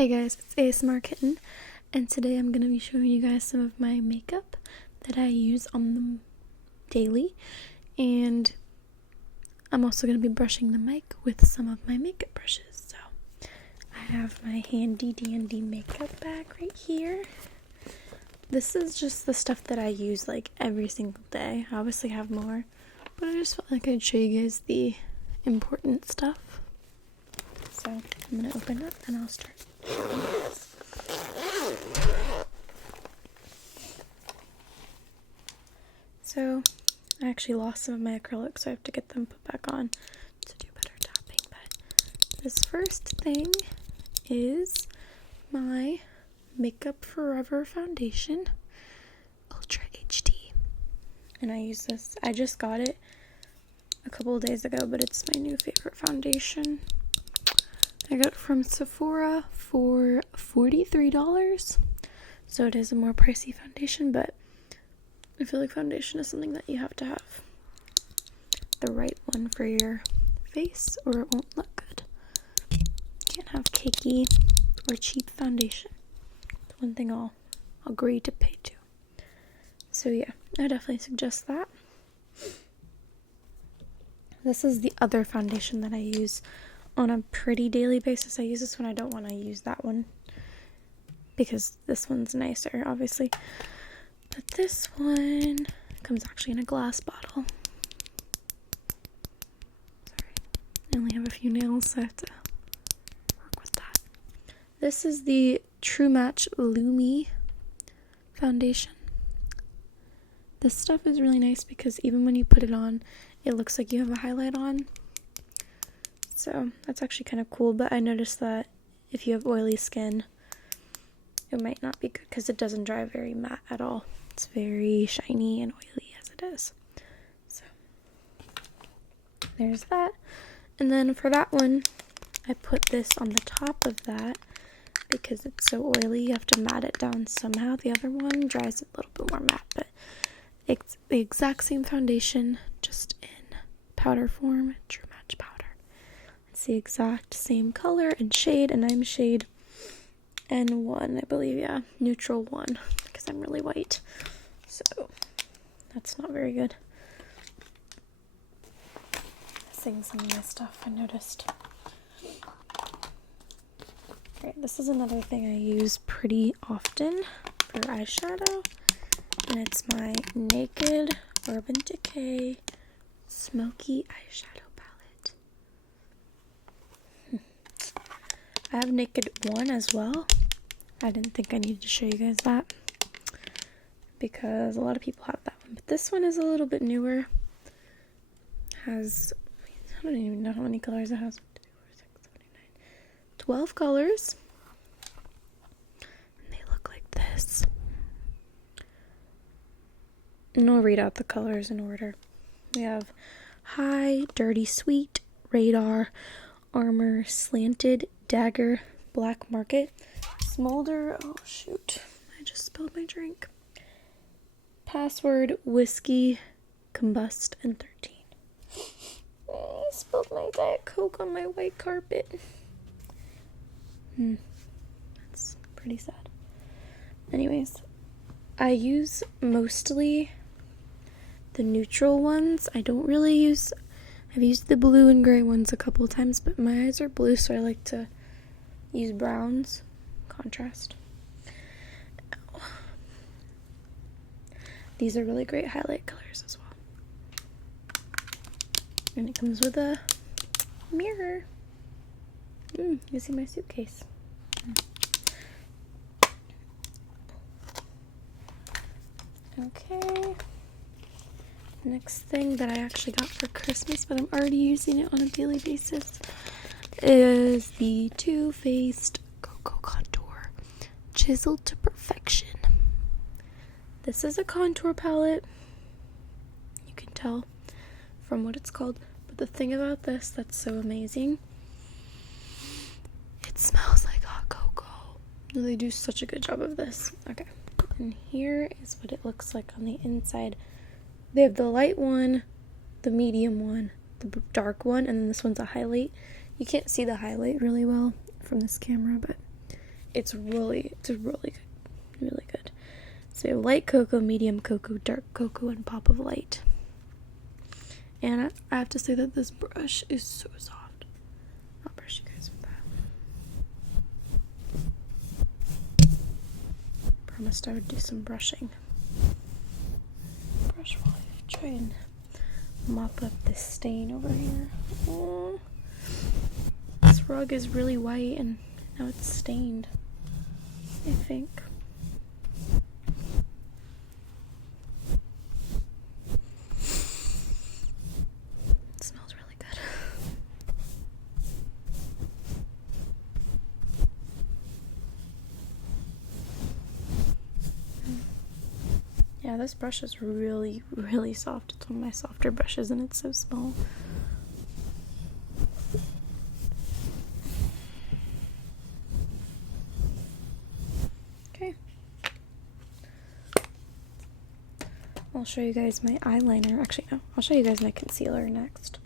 Hey guys, it's ASMR Kitten, and today I'm going to be showing you guys some of my makeup that I use on them daily, and I'm also going to be brushing the mic with some of my makeup brushes. So I have my handy dandy makeup bag right here. This is just the stuff that I use like every single day. I obviously have more, but I just felt like I'd show you guys the important stuff. So I'm going to open up and I'll start. So I actually lost some of my acrylics, so I have to get them put back on to do better tapping. But this first thing is my Makeup Forever foundation, Ultra HD. And I use this, I just got it a couple of days ago, but it's my new favorite foundation. I got it from Sephora for $43. So it is a more pricey foundation, but I feel like foundation is something that you have to have the right one for your face or it won't look good. You can't have cakey or cheap foundation. That's one thing I'll agree to pay to. So yeah, I definitely suggest that. This is the other foundation that I use on a pretty daily basis. I use this when I don't want to use that one because this one's nicer, obviously. But this one comes actually in a glass bottle. Sorry, I only have a few nails, so I have to work with that. This is the True Match Lumi foundation. This stuff is really nice because even when you put it on, it looks like you have a highlight on. So that's actually kind of cool, but I noticed that if you have oily skin, it might not be good because it doesn't dry very matte at all. It's very shiny and oily as it is. So there's that. And then for that one, I put this on the top of that because it's so oily. You have to matte it down somehow. The other one dries a little bit more matte, but it's the exact same foundation, just in powder form, True Match powder. It's the exact same color and shade, and I'm shade N1, I believe, yeah, neutral 1, because I'm really white, so that's not very good. Missing some of my stuff, I noticed. Alright, this is another thing I use pretty often for eyeshadow, and it's my Naked Urban Decay Smoky Eyeshadow Palette. I have Naked 1 as well. I didn't think I needed to show you guys that because a lot of people have that one. But this one is a little bit newer. Has, I don't even know how many colors it has. 2, 4, 6, 7, 8, 9, 12 colors. And they look like this. And I'll read out the colors in order. We have High, Dirty Sweet, Radar, Armor, Slanted, Dagger, Black Market, Smolder, oh shoot, I just spilled my drink, Password, Whiskey, Combust, and 13. Oh, I spilled my Diet Coke on my white carpet. That's pretty sad. Anyways, I use mostly the neutral ones. I don't really use, I've used the blue and gray ones a couple of times, but my eyes are blue, so I like to use browns, contrast. Ow. These are really great highlight colors as well. And it comes with a mirror. You see my suitcase. Okay. Next thing that I actually got for Christmas, but I'm already using it on a daily basis, is the Too Faced Cocoa Contour Chiseled to Perfection. This is a contour palette. You can tell from what it's called. But the thing about this that's so amazing, it smells like hot cocoa. They do such a good job of this. Okay. And here is what it looks like on the inside. They have the light one, the medium one, the dark one, and then this one's a highlight. You can't see the highlight really well from this camera, but it's really good. Really good. So we have light cocoa, medium cocoa, dark cocoa, and pop of light. And I have to say that this brush is so soft. I'll brush you guys with that. Promised I would do some brushing. Brush while I try and mop up this stain over here. Oh, this rug is really white and now it's stained, I think. It smells really good. Yeah, this brush is really, really soft. It's one of my softer brushes and it's so small. Okay. I'll show you guys my eyeliner. Actually, no. I'll show you guys my concealer next.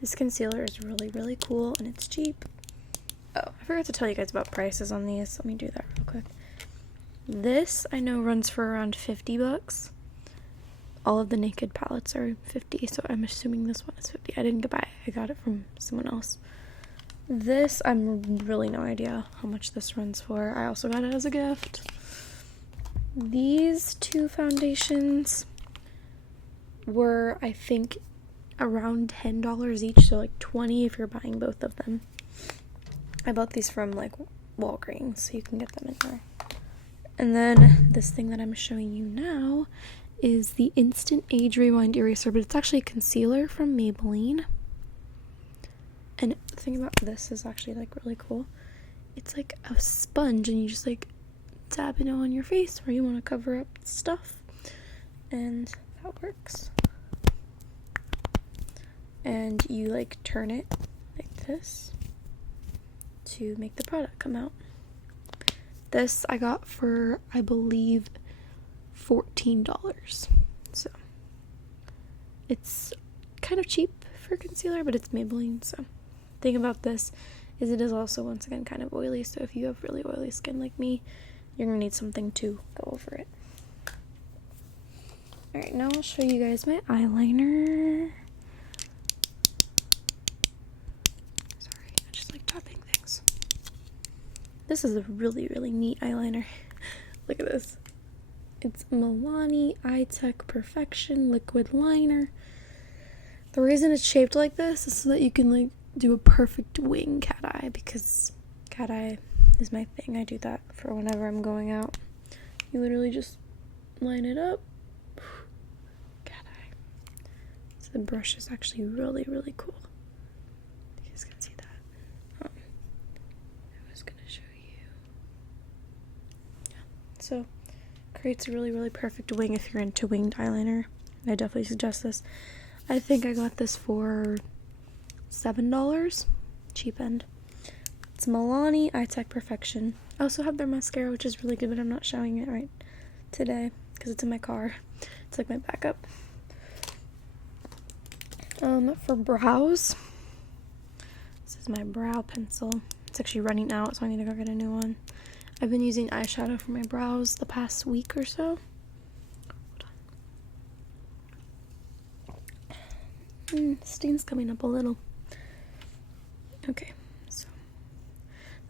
This concealer is really, really cool and it's cheap. Oh, I forgot to tell you guys about prices on these. Let me do that real quick. This I know runs for around $50. All of the Naked palettes are $50, so I'm assuming this one is $50. I didn't buy it. I got it from someone else. This, I'm really no idea how much this runs for. I also got it as a gift. These two foundations were, I think, around $10 each, so like $20 if you're buying both of them. I bought these from like Walgreens, so you can get them anywhere. And then this thing that I'm showing you now is the Instant Age Rewind Eraser, but it's actually a concealer from Maybelline. And the thing about this is actually like really cool. It's like a sponge and you just like dab it on your face where you want to cover up stuff. And that works. And you like turn it like this to make the product come out. This I got for, I believe, $14. So it's kind of cheap for concealer, but it's Maybelline. So the thing about this is it is also once again kind of oily, so if you have really oily skin like me, you're gonna need something to go over it. Alright, now I'll show you guys my eyeliner. Sorry, I just like tapping things. This is a really, really neat eyeliner. Look at this. It's Milani Eye-Tech Perfection Liquid Liner. The reason it's shaped like this is so that you can like do a perfect wing cat eye, because cat eye is my thing. I do that for whenever I'm going out. You literally just line it up. Cat eye. So the brush is actually really, really cool. You guys can see that. I was gonna show you. Yeah. So creates a really, really perfect wing if you're into winged eyeliner. I definitely suggest this. I think I got this for $7, cheap end. It's Milani Eye-Tech Perfection. I also have their mascara, which is really good, but I'm not showing it right today because it's in my car. It's like my backup. For brows, this is my brow pencil. It's actually running out, so I need to go get a new one. I've been using eyeshadow for my brows the past week or so. Stain's coming up a little. Okay, so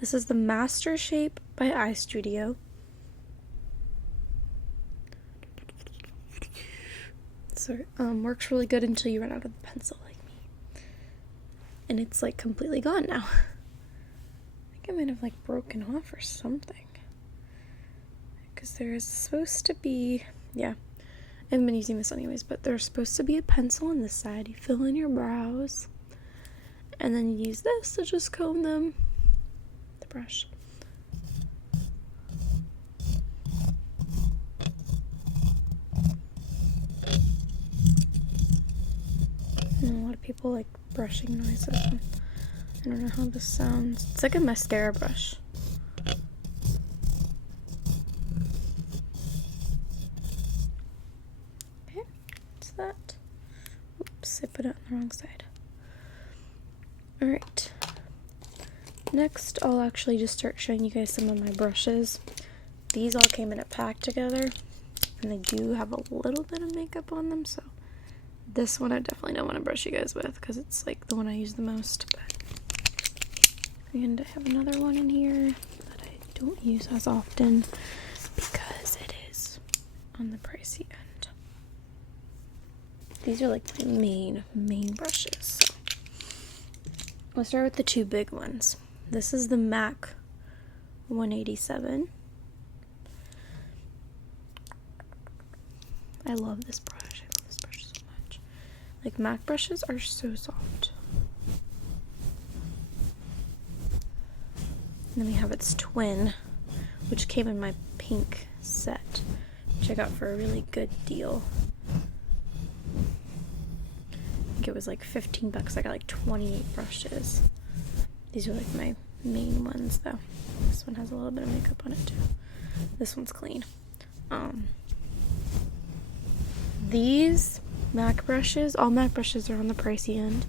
this is the Master Shape by Eye Studio. So works really good until you run out of the pencil like me. And it's like completely gone now. I think it might have like broken off or something. Because there's supposed to be, yeah, I haven't been using this anyways, but there's supposed to be a pencil on this side. You fill in your brows, and then you use this to just comb them. The brush. And a lot of people like brushing noises. I don't know how this sounds. It's like a mascara brush. That. Oops, I put it on the wrong side. Alright. Next, I'll actually just start showing you guys some of my brushes. These all came in a pack together, and they do have a little bit of makeup on them, so this one I definitely don't want to brush you guys with because it's like the one I use the most. And I have another one in here that I don't use as often because it is on the pricey end. These are like my main brushes. So I'll start with the two big ones. This is the MAC 187. I love this brush. I love this brush so much. Like, MAC brushes are so soft. And then we have its twin, which came in my pink set, which I got for a really good deal. I think it was like 15 bucks. I got like 28 brushes. These are like my main ones though. This one has a little bit of makeup on it too. This one's clean. These MAC brushes, all MAC brushes are on the pricey end.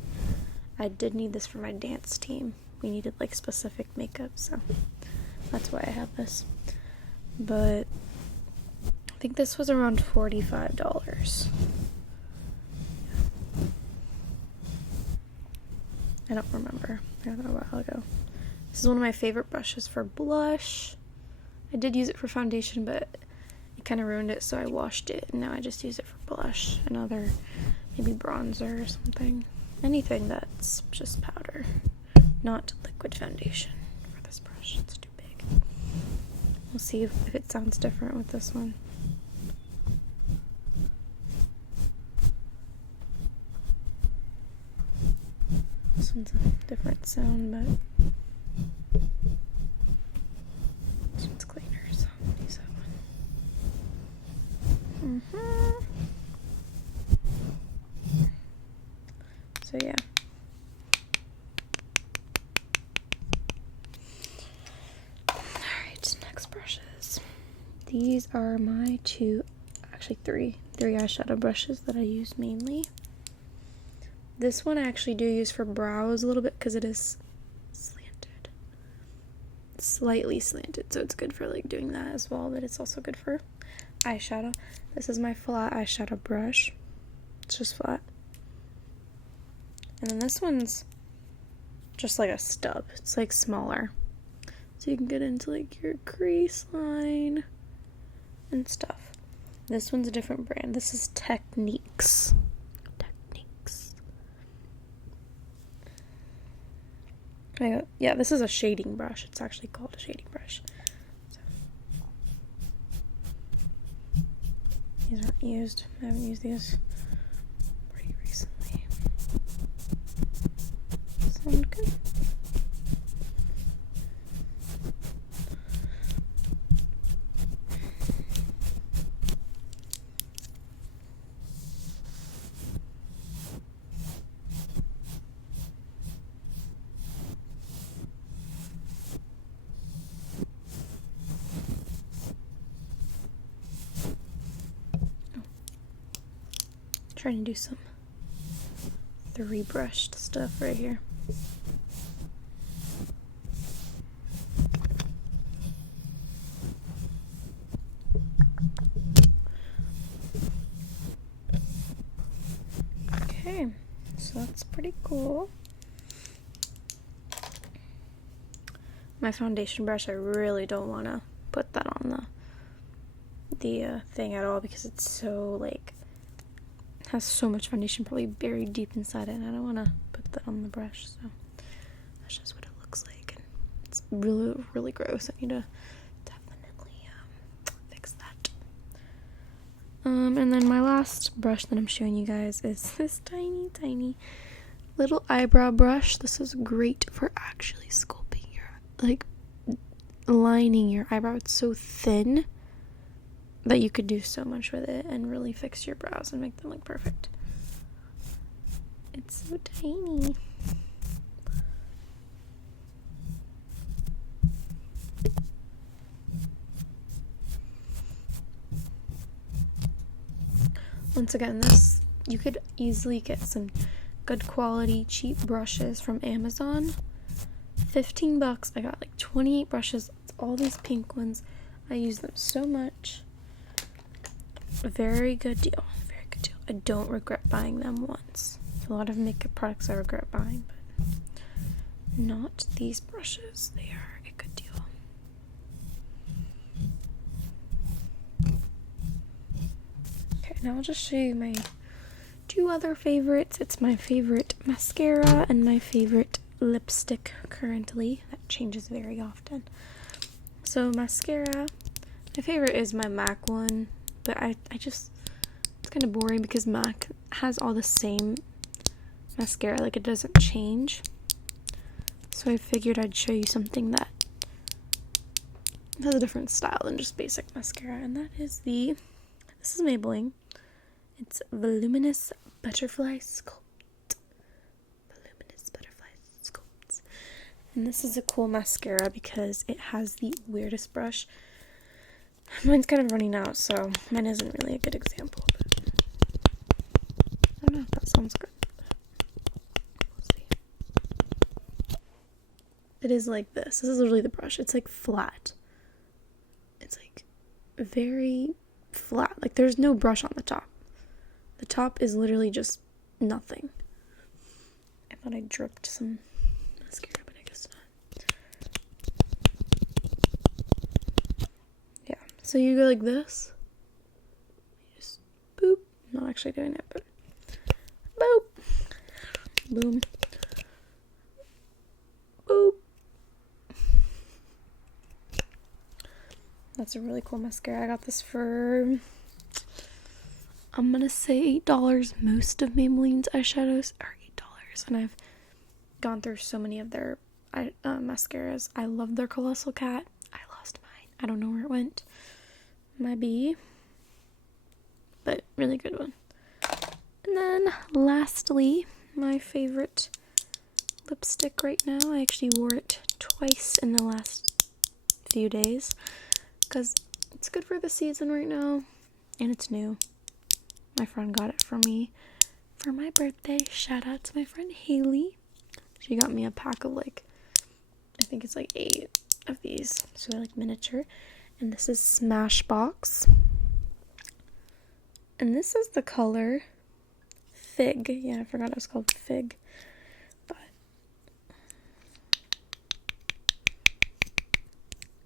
I did need this for my dance team. We needed like specific makeup, so that's why I have this. But I think this was around $45. I don't remember. I got that a while ago. This is one of my favorite brushes for blush. I did use it for foundation, but it kind of ruined it, so I washed it, and now I just use it for blush and other, maybe bronzer or something. Anything that's just powder, not liquid foundation for this brush. It's too big. We'll see if it sounds different with this one. This one's a different sound, but this one's cleaner, so I'll use that one. So yeah. Alright, next brushes. These are my three eyeshadow brushes that I use mainly. This one I actually do use for brows a little bit because it is slanted. It's slightly slanted, so it's good for like doing that as well, but it's also good for eyeshadow. This is my flat eyeshadow brush. It's just flat. And then this one's just like a stub. It's like smaller. So you can get into like your crease line and stuff. This one's a different brand. This is Techniques. Yeah, this is a shading brush. It's actually called a shading brush. So, these aren't used. I haven't used these pretty recently. Sound good? Trying to do some 3-brushed stuff right here. Okay, so that's pretty cool. My foundation brush, I really don't want to put that on the thing at all because it's so like has so much foundation probably buried deep inside it, and I don't want to put that on the brush, so that's just what it looks like. And it's really gross. I need to definitely fix that. And then my last brush that I'm showing you guys is this tiny little eyebrow brush. This is great for actually sculpting your, like, lining your eyebrow. It's so thin that you could do so much with it and really fix your brows and make them look perfect. It's so tiny. Once again, this you could easily get some good quality cheap brushes from Amazon. $15. I got like 28 brushes. It's all these pink ones. I use them so much. A very good deal. Very good deal. I don't regret buying them once. A lot of makeup products I regret buying, but not these brushes. They are a good deal. Okay, now I'll just show you my two other favorites. It's my favorite mascara and my favorite lipstick currently. That changes very often. So mascara, my favorite is my MAC one, but I just, it's kind of boring because MAC has all the same mascara, like it doesn't change. So I figured I'd show you something that has a different style than just basic mascara, and that is this is Maybelline. It's Voluminous Butterfly Sculpt. Voluminous Butterfly Sculpt. And this is a cool mascara because it has the weirdest brush. Mine's kind of running out, so mine isn't really a good example. But I don't know if that sounds good. We'll see. It is like this. This is literally the brush. It's like flat. It's like very flat. Like there's no brush on the top. The top is literally just nothing. I thought I dripped some mascara, but I guess not. Yeah, so you go like this. You just boop. I'm not actually doing it, but boop. Boom. Boop. That's a really cool mascara. I got this for, I'm gonna say $8. Most of Maybelline's eyeshadows are $8, and I've gone through so many of their mascaras. I love their Colossal Cat. I lost mine. I don't know where it went. Might be, but really good one. And then lastly, my favorite lipstick right now. I actually wore it twice in the last few days because it's good for the season right now, and it's new. My friend got it for me for my birthday. Shout out to my friend Haley. She got me a pack of like, I think it's like 8 of these. So they're like miniature. And this is Smashbox. And this is the color Fig. Yeah, I forgot it was called Fig. But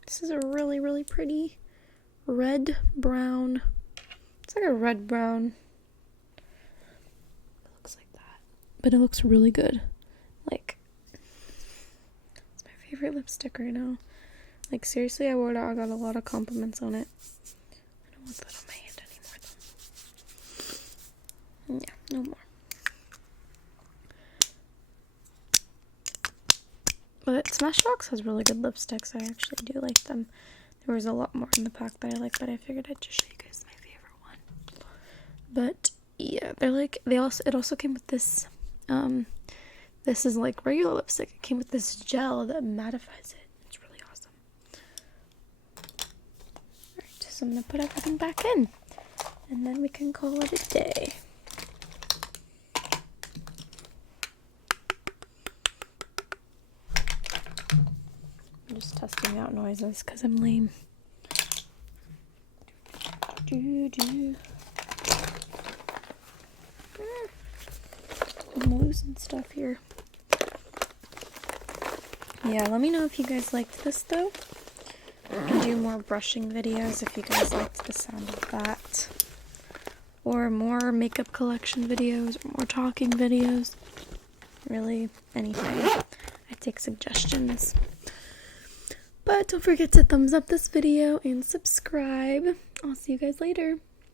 this is a really, really pretty red brown. It's like a red brown. It looks like that. But it looks really good. Like, it's my favorite lipstick right now. Like, seriously, I wore it out. I got a lot of compliments on it. I don't want that on my hand anymore, though. Yeah, no more. But Smashbox has really good lipsticks. I actually do like them. There was a lot more in the pack that I like, but I figured I'd just show you guys my favorite one. But yeah, they're like, it also came with this, this is like regular lipstick. It came with this gel that mattifies it. It's really awesome. Alright, so I'm gonna put everything back in, and then we can call it a day. I'm just testing out noises because I'm lame. I'm losing stuff here. Yeah, let me know if you guys liked this though. I can do more brushing videos if you guys liked the sound of that. Or more makeup collection videos, or more talking videos. Really, anything. I take suggestions. But don't forget to thumbs up this video and subscribe. I'll see you guys later.